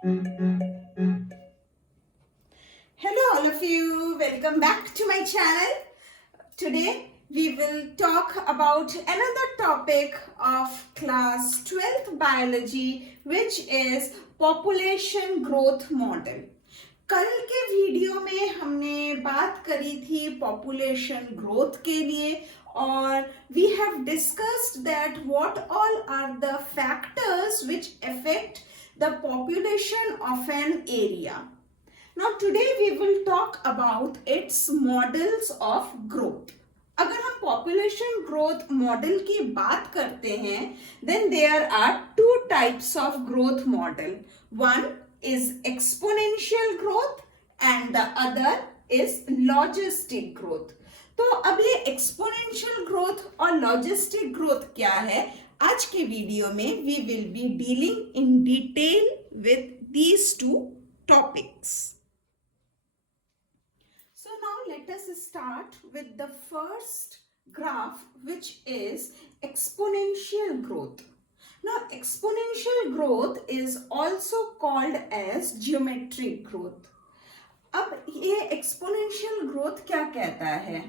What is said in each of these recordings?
Hello all of you, welcome back to my channel. Today we will talk about another topic of class 12th biology, which is population growth model. कल के video में हमने बात करी थी population growth के लिए और we have discussed that what all are the factors which affect the population of an area. Now today we will talk about its models of growth. अगर हम population growth model की बात करते हैं, then there are two types of growth model. One is exponential growth and the other is logistic growth. तो अब ये exponential growth और लॉजिस्टिक ग्रोथ क्या है, आज के वीडियो में we will be dealing in detail with these two topics. So now let us start with the first graph, which is exponential growth. Now exponential growth is also called as geometric growth. अब ये exponential growth क्या कहता है,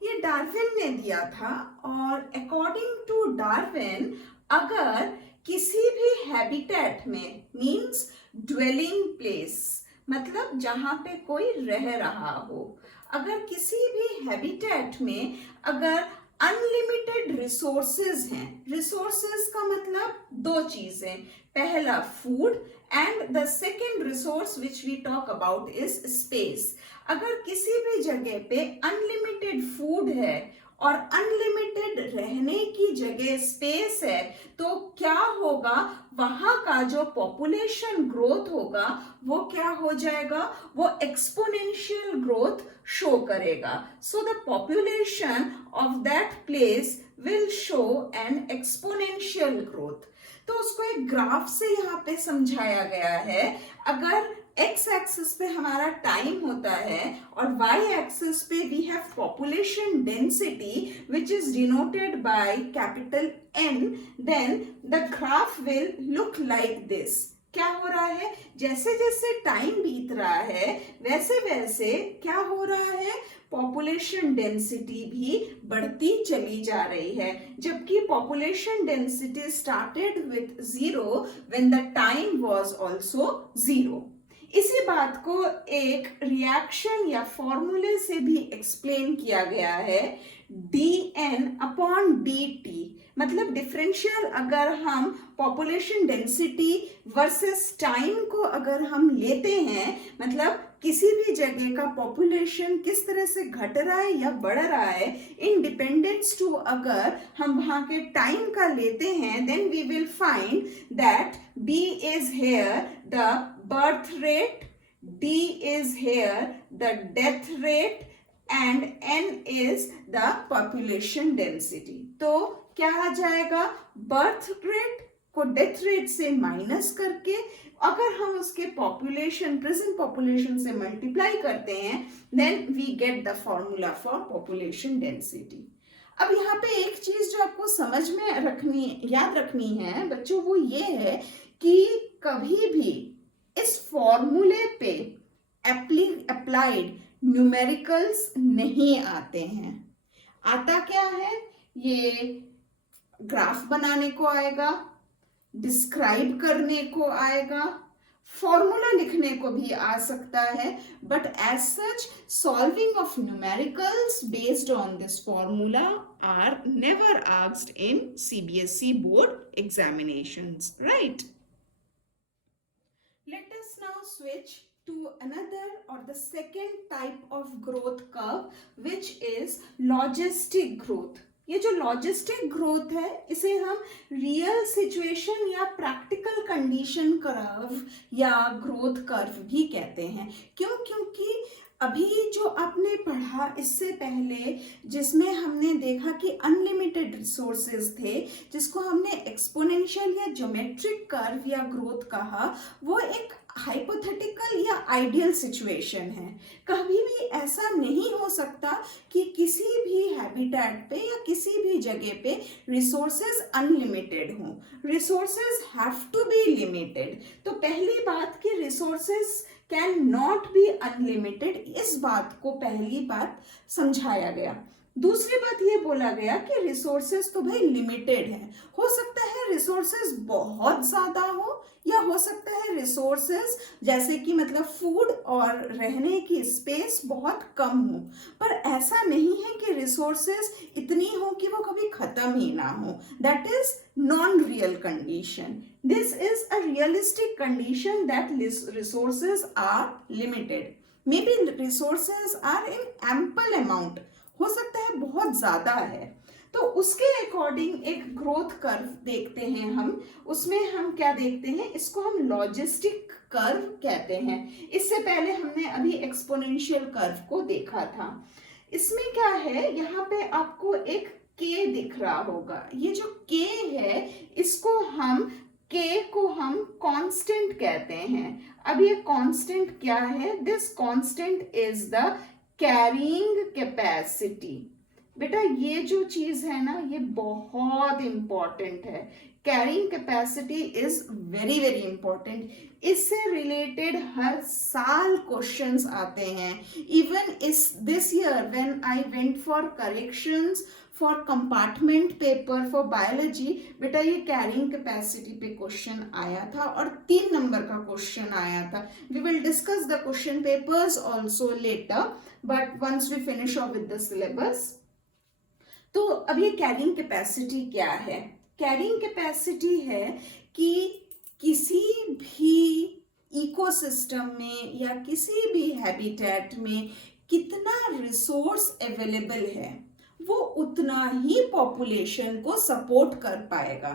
ये Darwin ने दिया था और अकॉर्डिंग टू डार्विन अगर किसी भी हैबिटेट में मींस ड्वेलिंग प्लेस मतलब जहां पे कोई रह रहा हो, अगर किसी भी हैबिटेट में अगर अनलिमिटेड रिसोर्सेज हैं, रिसोर्सेज का मतलब दो चीजें, पहला food and the second resource which we talk about is space. अगर किसी भी जगह पे अनलिमिटेड फूड है और अनलिमिटेड रहने की जगह स्पेस है, तो क्या होगा, वहां का जो पॉपुलेशन ग्रोथ होगा वो क्या हो जाएगा, वो एक्सपोनेंशियल ग्रोथ शो करेगा. So the population of that place will show N exponential growth. तो उसको एक ग्राफ से यहाँ पे समझाया गया है. अगर एक्स एक्सिस पे हमारा टाइम होता है और वाई एक्सिस पे we have population density which is denoted by capital N, then the graph will look like this. क्या हो रहा है, जैसे जैसे टाइम बीत रहा है वैसे वैसे क्या हो रहा है, पॉपुलेशन डेंसिटी भी बढ़ती चली जा रही है, जबकि population density started with 0 when the time was also 0. इसी बात को एक रिएक्शन या फॉर्मूले से भी एक्सप्लेन किया गया है, dn अपॉन dt. मतलब डिफरेंशियल अगर हम पॉपुलेशन डेंसिटी वर्सेस टाइम को अगर हम लेते हैं, मतलब किसी भी जगह का पॉपुलेशन किस तरह से घट रहा है या बढ़ रहा है इन डिपेंडेंस टू अगर हम वहां के टाइम का लेते हैं, then we will find that b is here the birth rate, d is here the death rate and n is the population density. तो क्या आ जाएगा, बर्थ रेट को डेथ रेट से माइनस करके अगर हम उसके पॉपुलेशन प्रेजेंट पॉपुलेशन से मल्टीप्लाई करते हैं, then we get the formula for population density. अब यहाँ पे एक चीज जो आपको समझ में रखनी, याद रखनी है बच्चों, वो ये है कि कभी भी इस फॉर्मूले पे अप्लाइड न्यूमेरिकल्स नहीं आते हैं. आता क्या है, ये ग्राफ बनाने को आएगा, डिस्क्राइब करने को आएगा, फॉर्मूला लिखने को भी आ सकता है, but as such solving of numericals based on this formula are never asked in CBSE board examinations, right? Let us now switch to another or the second type of growth curve, which is logistic growth. ये जो logistic growth है इसे हम real situation या practical condition curve या growth curve भी कहते हैं. क्यों? क्योंकि अभी जो आपने पढ़ा इससे पहले, जिसमें हमने देखा कि अनलिमिटेड रिसोर्सेज थे, जिसको हमने एक्सपोनेंशियल या ज्योमेट्रिक कर्व या ग्रोथ कहा, वो एक हाइपोथेटिकल या आइडियल सिचुएशन है। कभी भी ऐसा नहीं हो सकता कि किसी भी हैबिटेट पे या किसी भी जगह पे रिसोर्सेज अनलिमिटेड हों। Resources have to be limited. तो पहली बात कि resources cannot be unlimited, इस बात को पहली बात समझाया गया। दूसरी बात ये बोला गया कि रिसोर्सेज तो भाई लिमिटेड है। हो सकता है रिसोर्सेज बहुत ज्यादा हो, या हो सकता है रिसोर्सेज जैसे कि मतलब फूड और रहने की स्पेस बहुत कम हो, पर ऐसा नहीं है कि रिसोर्सेज इतनी हो कि वो कभी खत्म ही ना हो। That is non real condition. This is a realistic condition that resources are limited. Maybe resources are in ample amount. हो सकता है बहुत ज्यादा है। तो उसके अकॉर्डिंग एक ग्रोथ कर्व देखते हैं हम। उसमें हम क्या देखते हैं, इसको हम लॉजिस्टिक कर्व कहते हैं। इससे पहले हमने अभी एक्सपोनेंशियल कर्व को देखा था। इसमें क्या है, यहाँ पे आपको एक के दिख रहा होगा। ये जो के है, इसको हम कांस्टेंट कहते हैं। अब ये कांस्टेंट क्या है? This constant is the carrying capacity. बेटा ये जो चीज है ना, ये बहुत इंपॉर्टेंट है। Carrying capacity is very very important. इससे रिलेटेड हर साल क्वेश्चंस आते हैं। इवन इस this year when I went for corrections for compartment paper for biology, बेटा ये कैरिंग कैपेसिटी पे क्वेश्चन आया था और 3 नंबर का क्वेश्चन आया था। We will discuss the question papers also later, but once we finish off with the syllabus. तो अब ये कैरिंग कैपेसिटी क्या है? कैरिंग कैपेसिटी है कि किसी भी इकोसिस्टम में या किसी भी हैबिटेट में कितना रिसोर्स अवेलेबल है, वो उतना ही पॉपुलेशन को सपोर्ट कर पाएगा।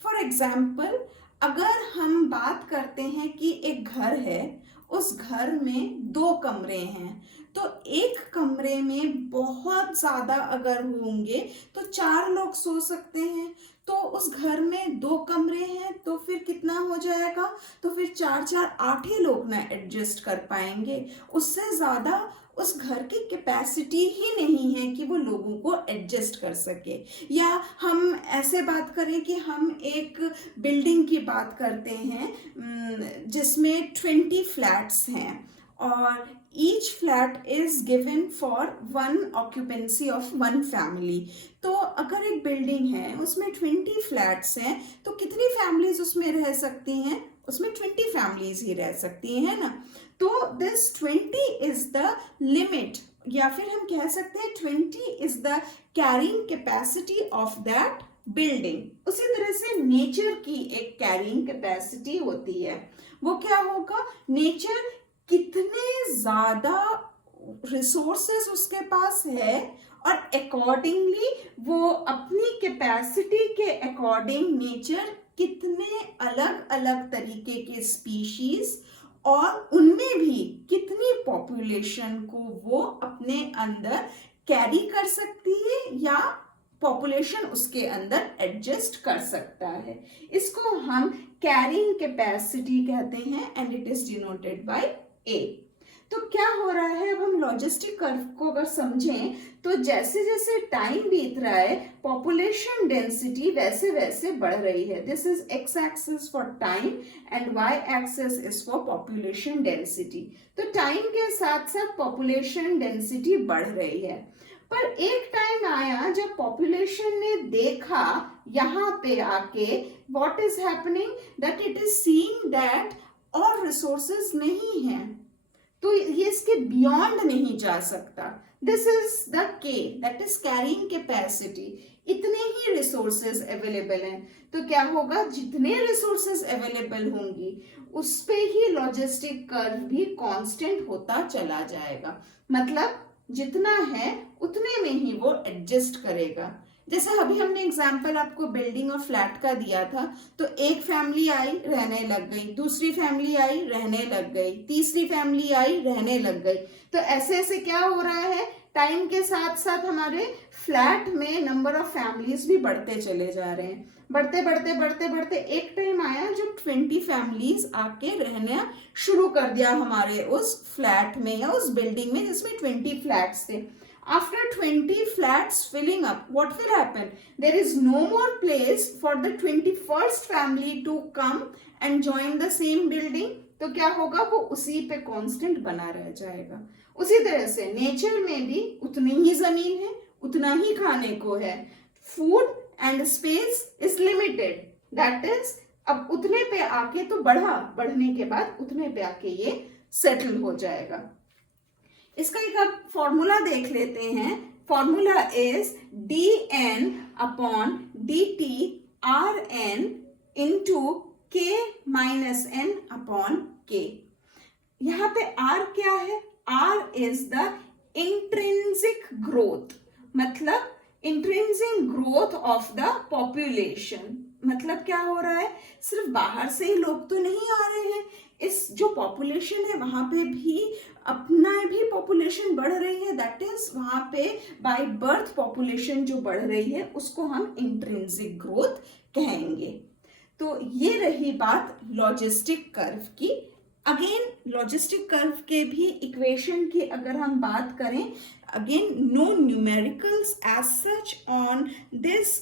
फॉर एग्जाम्पल, अगर हम बात करते हैं कि एक घर है, उस घर में 2 कमरे हैं, तो एक कमरे में बहुत ज्यादा अगर होंगे तो 4 लोग सो सकते हैं। तो उस घर में 2 कमरे हैं, तो फिर कितना हो जाएगा? तो फिर 4 4 8 ही लोग ना एडजस्ट कर पाएंगे। उससे ज्यादा उस घर की कैपेसिटी ही नहीं है कि वो लोगों को एडजस्ट कर सके। या हम ऐसे बात करें कि हम एक बिल्डिंग की बात करते हैं जिसमें 20 फ्लैट्स हैं और each flat is given for 1 occupancy of 1 family. तो अगर एक बिल्डिंग है उसमें 20 फ्लैट्स हैं, तो कितनी फैमिलीज उसमें रह सकती हैं? उसमें 20 फैमिलीज ही रह सकती हैं ना। तो दिस 20 इज द लिमिट, या फिर हम कह सकते हैं 20 is the carrying capacity of that building. उसी तरह से नेचर की एक कैरिंग कैपेसिटी होती है। वो क्या होगा? नेचर कितने ज्यादा रिसोर्सेस उसके पास है और अकॉर्डिंगली वो अपनी कैपेसिटी के अकॉर्डिंग नेचर कितने अलग अलग तरीके के स्पीशीज और उनमें भी कितनी पॉपुलेशन को वो अपने अंदर कैरी कर सकती है या पॉपुलेशन उसके अंदर एडजस्ट कर सकता है। इसको हम कैरिंग कैपेसिटी कहते हैं and it is denoted by a. तो क्या हो रहा है, अब हम लॉजिस्टिक कर्व को अगर समझें तो जैसे जैसे टाइम बीत रहा है पॉपुलेशन डेंसिटी वैसे वैसे बढ़ रही है। This is x axis for time and y axis is for population density. तो टाइम के साथ साथ पॉपुलेशन डेंसिटी बढ़ रही है। पर एक टाइम आया जब पॉपुलेशन ने देखा यहाँ पे आके what is happening, that it is seeing that और रिसोर्सेज नहीं है, तो ये इसके बियॉन्ड नहीं जा सकता। दिस इज द के, दैट इज कैरिंग कैपेसिटी। इतने ही रिसोर्सेज अवेलेबल हैं, तो क्या होगा? जितने रिसोर्सेज अवेलेबल होंगी उस पे ही लॉजिस्टिक कर्व भी कांस्टेंट होता चला जाएगा। मतलब जितना है उतने में ही वो एडजस्ट करेगा। जैसे अभी हमने एग्जाम्पल आपको बिल्डिंग और फ्लैट का दिया था, तो एक फैमिली आई रहने लग गई, दूसरी फैमिली आई रहने लग गई, तीसरी फैमिली आई रहने लग गई। तो ऐसे ऐसे क्या हो रहा है, टाइम के साथ साथ हमारे फ्लैट में नंबर ऑफ फैमिलीज भी बढ़ते चले जा रहे हैं। बढ़ते बढ़ते बढ़ते बढ़ते एक टाइम आया जब 20 फैमिलीज आके रहना शुरू कर दिया हमारे उस फ्लैट में या उस बिल्डिंग में जिसमें 20 फ्लैट्स थे। After 20 flats filling up, what will happen? There is no more place for the 21st family to come and join the same building. तो क्या होगा, वो उसी पे कांस्टेंट बना रह जाएगा। उसी तरह से नेचर में भी उतनी ही जमीन है, उतना ही खाने को है। Food and space is limited, that is अब उतने पे आके तो बढ़ने के बाद उतने पे आके ये सेटल हो जाएगा। इसका एक अब फॉर्मूला देख लेते हैं। Formula is dn upon dt rn into k minus n upon k। यहाँ पे r क्या है, r is the intrinsic growth, मतलब intrinsic growth of the population. मतलब क्या हो रहा है, सिर्फ बाहर से ही लोग तो नहीं आ रहे हैं, इस जो पॉपुलेशन है वहां पे भी अपना भी पॉपुलेशन बढ़ रही है, दैट इज वहां पे बाय बर्थ पॉपुलेशन जो बढ़ रही है उसको हम इंट्रिंसिक ग्रोथ कहेंगे। तो ये रही बात लॉजिस्टिक कर्व की। अगेन लॉजिस्टिक कर्व के भी इक्वेशन की अगर हम बात करें, again no numericals as such on this,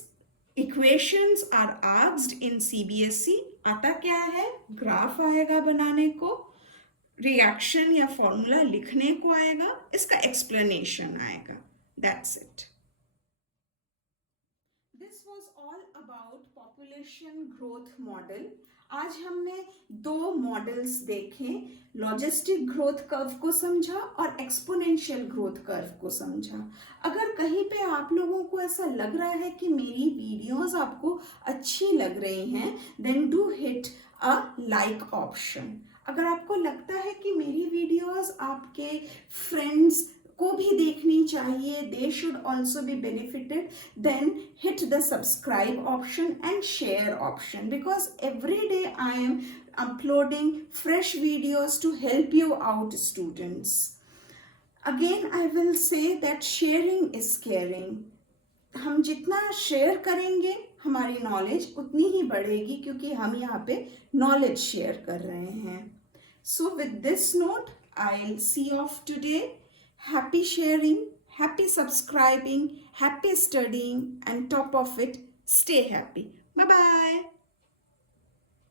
equations are asked in CBSE। आता क्या है, ग्राफ आएगा बनाने को, रिएक्शन या फॉर्मूला लिखने को आएगा, इसका एक्सप्लेनेशन आएगा, that's it. This was all about population growth model. आज हमने दो मॉडल्स देखे, लॉजिस्टिक ग्रोथ कर्व को समझा और एक्सपोनेंशियल ग्रोथ कर्व को समझा। अगर कहीं पे आप लोगों को ऐसा लग रहा है कि मेरी वीडियोस आपको अच्छी लग रही हैं, then do hit a like option. अगर आपको लगता है कि मेरी वीडियोस आपके फ्रेंड्स को भी देखनी चाहिए, they should also be benefited, then hit the subscribe option and share option, because every day I am uploading fresh videos to help you out students. Again I will say that sharing is caring. हम जितना share करेंगे हमारी knowledge उतनी ही बढ़ेगी, क्योंकि हम यहाँ पे नॉलेज शेयर कर रहे हैं। So with this note, I'll see off today. Happy sharing, happy subscribing, happy studying, and top of it, stay happy. Bye-bye.